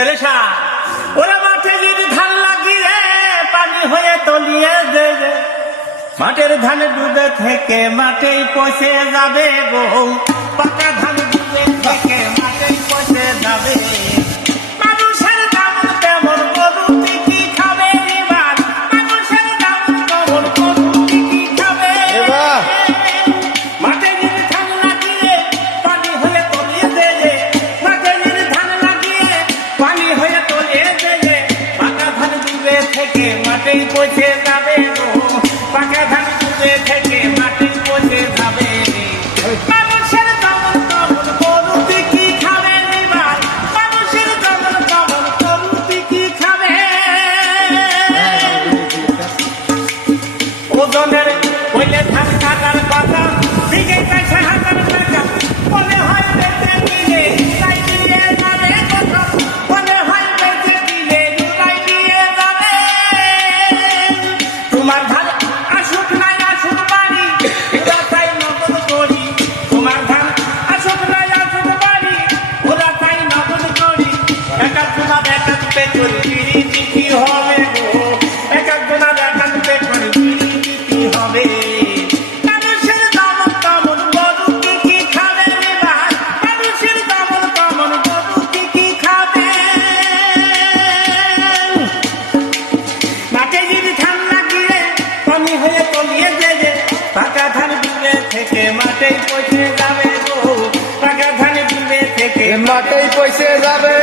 ওরা মাঠে যদি ধান লাগিয়ে পানি হয়ে তলিয়ে দেবে, মাঠের ধান ডুবে থেকে মাঠেই পচে যাবে গো, পাকা ধান ডুবে থেকে মাঠেই পচে যাবে। মানুষের দাম তেমন গরুটি কি খাবে এবার, মানুষের দাম তেমন গরুটি কি খাবে। মাঠে যদি ধান লাগিয়ে পানি হয়ে তলিয়ে দেবে, মাঠে যদি ধান লাগিয়ে পানি হয়ে তলিয়ে দেবে, পাকা ধান ডুবে থেকে মাঠেই পচে যাবে গো, পাকা ধান ডুবে থেকে মাঠেই পচে যাবে। মানুষের তেমন তেমন গরুটি কি খাবে এবার, মানুষের তেমন তেমন গরুটি কি খাবে। ওজনের হইলে ধান কাটার কথা, দিকে কাছে হাজার টাকা, মনে হয় বেঁচে দিলে উড়াই দিয়ে যাবে কথা, মনে হয় বেঁচে দিলে উড়াই দিয়ে যাবে। তোমার ধান আসুক নাই আসুক বাড়ি, ওরা তাই নগদ করি, তোমার ধান আসুক নাই আসুক বাড়ি, ওরা তাই নগদ করি। এক এক জোনার এক এক পেট্রোল বিড়ি দিতে হবে গো, এক এক জোনার এক এক পেট্রোল বিড়ি দিতে হবে। মানুষের তেমন তেমন গরুটি কি খাবে এবার, মানুষের তেমন তেমন গরুটি কি খাবে। মাঠে যদি ধান লাগিয়ে পানি হয়ে তলিয়ে দেবে, পাকা ধান ডুবে থেকে মাঠেই পচে যাবে গো, পাকা ধান ডুবে থেকে মাঠেই পয়সে যাবে।